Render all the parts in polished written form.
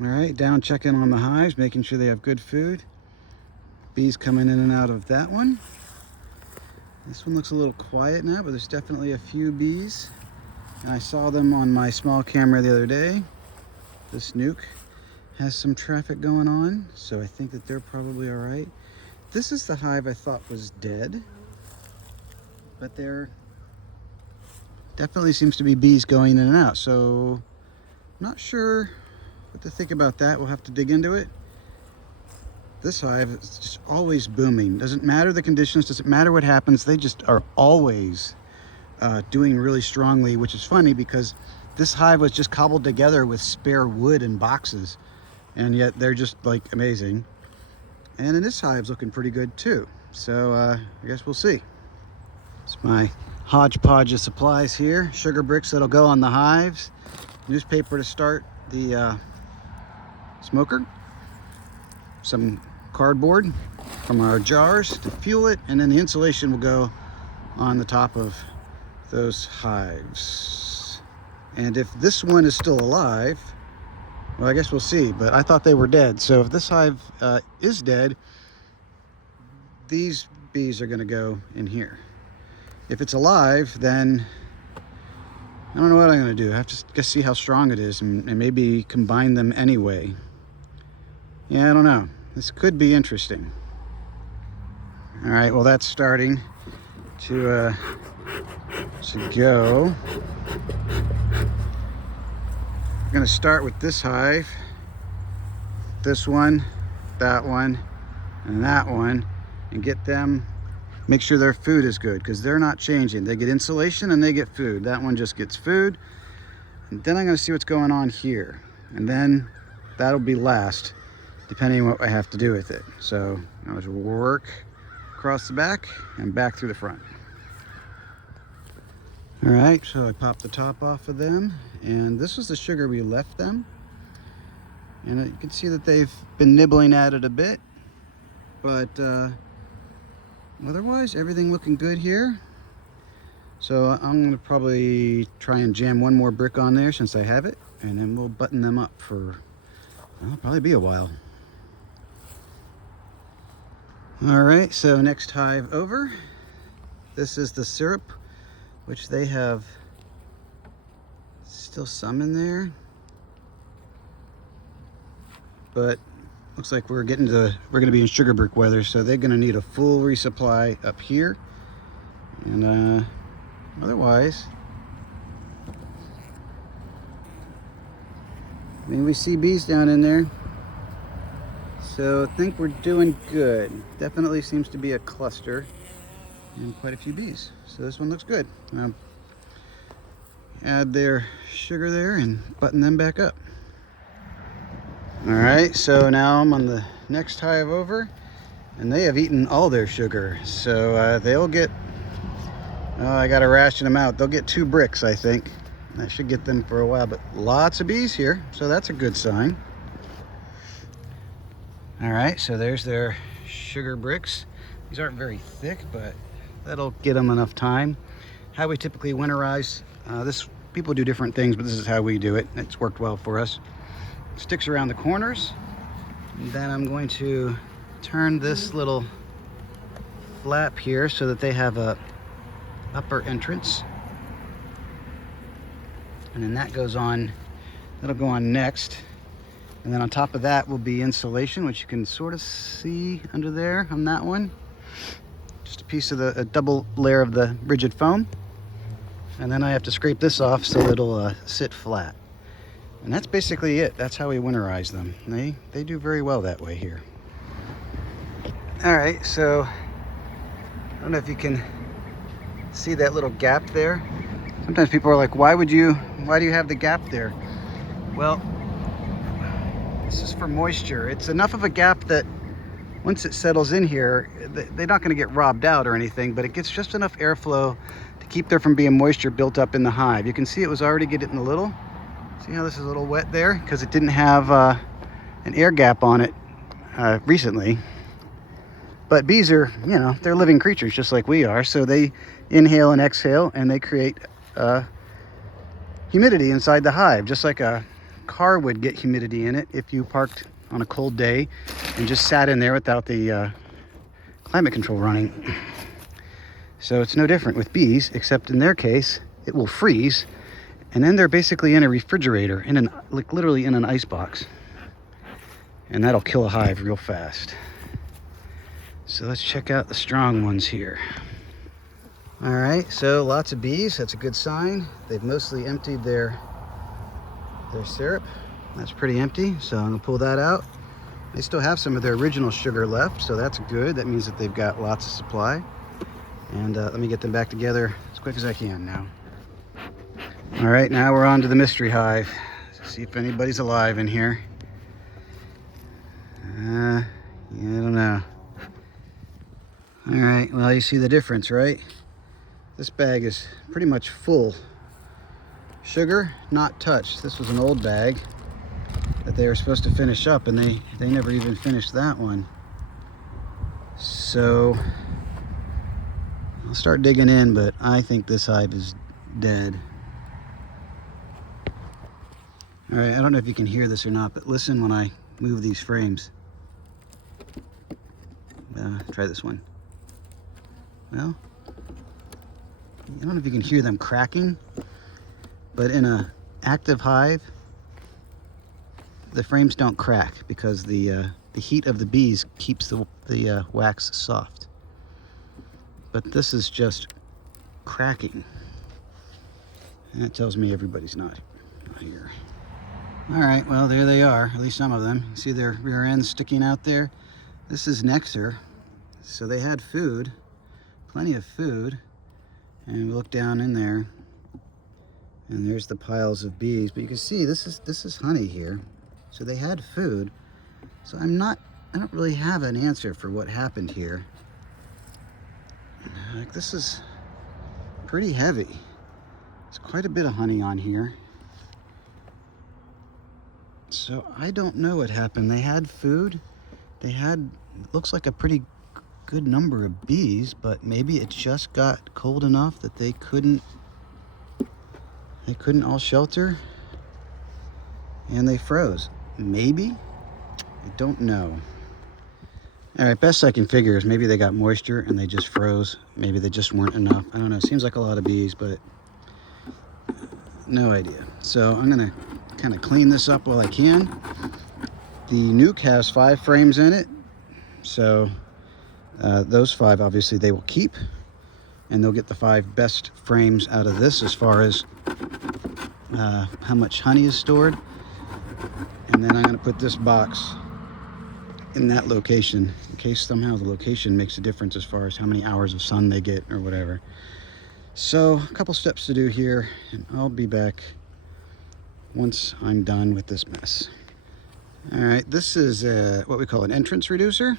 All right, down checking on the hives, making sure they have good food. Bees coming in and out of that one. This one looks a little quiet now, but there's definitely a few bees. And I saw them on my small camera the other day. This nuke has some traffic going on, so I think that they're probably all right. This is the hive I thought was dead, but there definitely seems to be bees going in and out, so I'm not sure what to think about that. We'll have to dig into it. This hive is just always booming. Doesn't matter the conditions, doesn't matter what happens, they just are always doing really strongly, which is funny because this hive was just cobbled together with spare wood and boxes, and yet they're just like amazing. And then this hive's looking pretty good too. So I guess we'll see. It's my hodgepodge of supplies here. Sugar bricks that'll go on the hives, newspaper to start the smoker, some cardboard from our jars to fuel it, and then the insulation will go on the top of those hives. And if this one is still alive, well, I guess we'll see, but I thought they were dead. So if this hive is dead, these bees are gonna go in here. If it's alive, then I don't know what I'm gonna do. I have to just see how strong it is and maybe combine them anyway. Yeah, I don't know. This could be interesting. All right, well, that's starting to go. I'm gonna start with this hive, this one, that one, and that one, and get them, make sure their food is good, because they're not changing. They get insulation and they get food. That one just gets food. And then I'm gonna see what's going on here. And then that'll be last, depending on what I have to do with it. So I'll just work across the back and back through the front. All right, so I popped the top off of them, and this was the sugar we left them. And you can see that they've been nibbling at it a bit, but otherwise everything looking good here. So I'm gonna probably try and jam one more brick on there since I have it, and then we'll button them up for, well, probably be a while. All right, so next hive over. This is the syrup, which they have still some in there, but looks like we're gonna be in sugar brick weather, so they're gonna need a full resupply up here. And otherwise, I mean, we see bees down in there, so I think we're doing good. Definitely seems to be a cluster and quite a few bees. So this one looks good. Add their sugar there and button them back up. All right, so now I'm on the next hive over, and they have eaten all their sugar. So they'll get, I gotta ration them out. They'll get 2 bricks, I think. I should get them for a while, but lots of bees here, so that's a good sign. All right, so there's their sugar bricks. These aren't very thick, but that'll get them enough time. How we typically winterize this, people do different things, but this is how we do it. It's worked well for us. Sticks around the corners. And then I'm going to turn this little flap here so that they have a upper entrance. And then that goes on, that'll go on next. And then on top of that will be insulation, which you can sort of see under there on that one. Just a piece of a double layer of the rigid foam. And then I have to scrape this off so it'll sit flat. And that's basically it. That's how we winterize them. They do very well that way here. All right, so I don't know if you can see that little gap there. Sometimes people are like, why do you have the gap there? Well, this is for moisture. It's enough of a gap that once it settles in here, they're not gonna get robbed out or anything, but it gets just enough airflow to keep there from being moisture built up in the hive. You can see it was already getting a little. See how this is a little wet there? Because it didn't have an air gap on it recently. But bees are, you know, they're living creatures just like we are. So they inhale and exhale, and they create humidity inside the hive, just like a car would get humidity in it if you parked on a cold day and just sat in there without the climate control running. So it's no different with bees, except in their case, it will freeze, and then they're basically in a refrigerator, like literally in an ice box. And that'll kill a hive real fast. So let's check out the strong ones here. All right, so lots of bees, that's a good sign. They've mostly emptied their syrup. That's pretty empty, so I'm gonna pull that out. They still have some of their original sugar left, so that's good. That means that they've got lots of supply. And let me get them back together as quick as I can now. All right, now we're on to the mystery hive. Let's see if anybody's alive in here. Yeah, I don't know. All right, well, you see the difference, right? This bag is pretty much full. Sugar, not touched. This was an old bag that they were supposed to finish up, and they never even finished that one. So I'll start digging in, but I think this hive is dead. All right, I don't know if you can hear this or not, but listen when I move these frames. Try this one. Well, I don't know if you can hear them cracking, but in an active hive, the frames don't crack because the heat of the bees keeps the wax soft. But this is just cracking, and that tells me everybody's not here. All right, well, there they are, at least some of them. You see their rear ends sticking out there? This is nectar, so they had food, plenty of food, and we look down in there, and there's the piles of bees. But you can see this is honey here, so they had food. So I don't really have an answer for what happened here. Like, this is pretty heavy. There's quite a bit of honey on here. So I don't know what happened. They had food. They had, looks like a pretty good number of bees, but maybe it just got cold enough that they couldn't all shelter and they froze. Maybe? I don't know. All right, best I can figure is maybe they got moisture and they just froze. Maybe they just weren't enough. I don't know. Seems like a lot of bees, but no idea. So I'm gonna kind of clean this up while I can. The nuke has 5 frames in it, so those 5 obviously they will keep, and they'll get the 5 best frames out of this as far as how much honey is stored. And then I'm going to put this box in that location in case somehow the location makes a difference as far as how many hours of sun they get or whatever. So a couple steps to do here, and I'll be back once I'm done with this mess. All right, this is what we call an entrance reducer,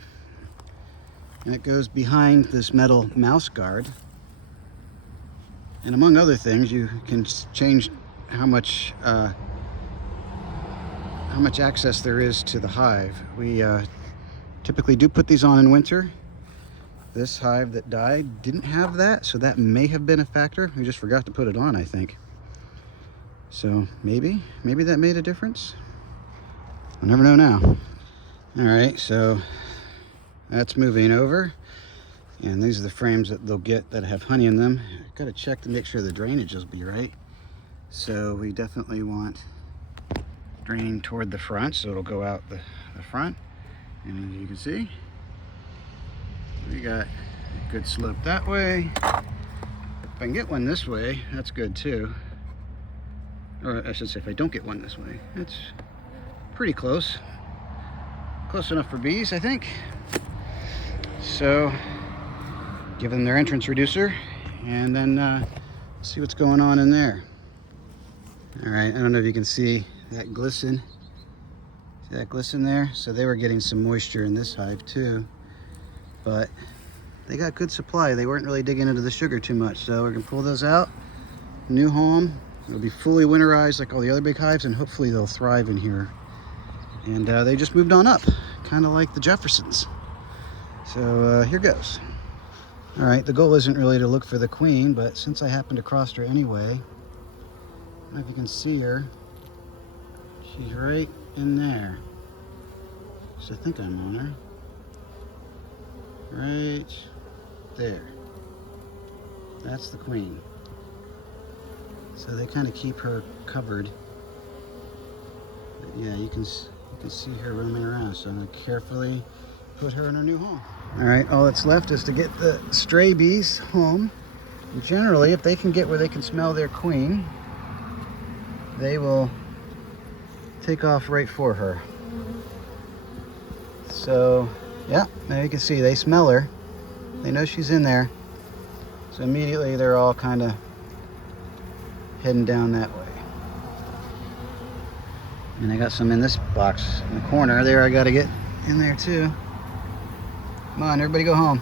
and it goes behind this metal mouse guard. And among other things, you can change how much access there is to the hive. We typically do put these on in winter. This hive that died didn't have that, so that may have been a factor. We just forgot to put it on, I think. So maybe that made a difference. I'll never know now. All right, so that's moving over. And these are the frames that they'll get that have honey in them. I've got to check to make sure the drainage will be right. So we definitely want drain toward the front, so it'll go out the front. And as you can see, we got a good slope that way. If I can get one this way, that's good too. Or I should say, if I don't get one this way, it's pretty close. Close enough for bees, I think. So, give them their entrance reducer, and then see what's going on in there. All right, I don't know if you can see that glisten. See that glisten there? So they were getting some moisture in this hive too, but they got good supply. They weren't really digging into the sugar too much. So we're gonna pull those out. New home. It'll be fully winterized like all the other big hives, and hopefully they'll thrive in here. And they just moved on up, kind of like the Jeffersons. So here goes. All right, the goal isn't really to look for the queen, but since I happened across her anyway, I don't know if you can see her. She's right in there. So I think I'm on her. Right there. That's the queen. So they kind of keep her covered. But yeah, you can see her roaming around. So I'm going to carefully put her in her new home. All right, all that's left is to get the stray bees home. And generally, if they can get where they can smell their queen, they will take off right for her. So, yeah, now you can see they smell her. They know she's in there. So immediately they're all kind of heading down that way. And I got some in this box in the corner there. I got to get in there too. Come on, everybody go home.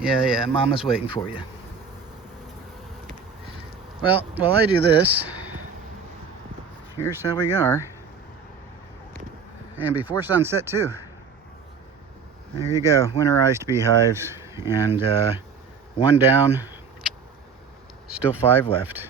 Yeah, Mama's waiting for you. Well, while I do this, here's how we are. And before sunset too. There you go, winterized beehives. And one down, still 5 left.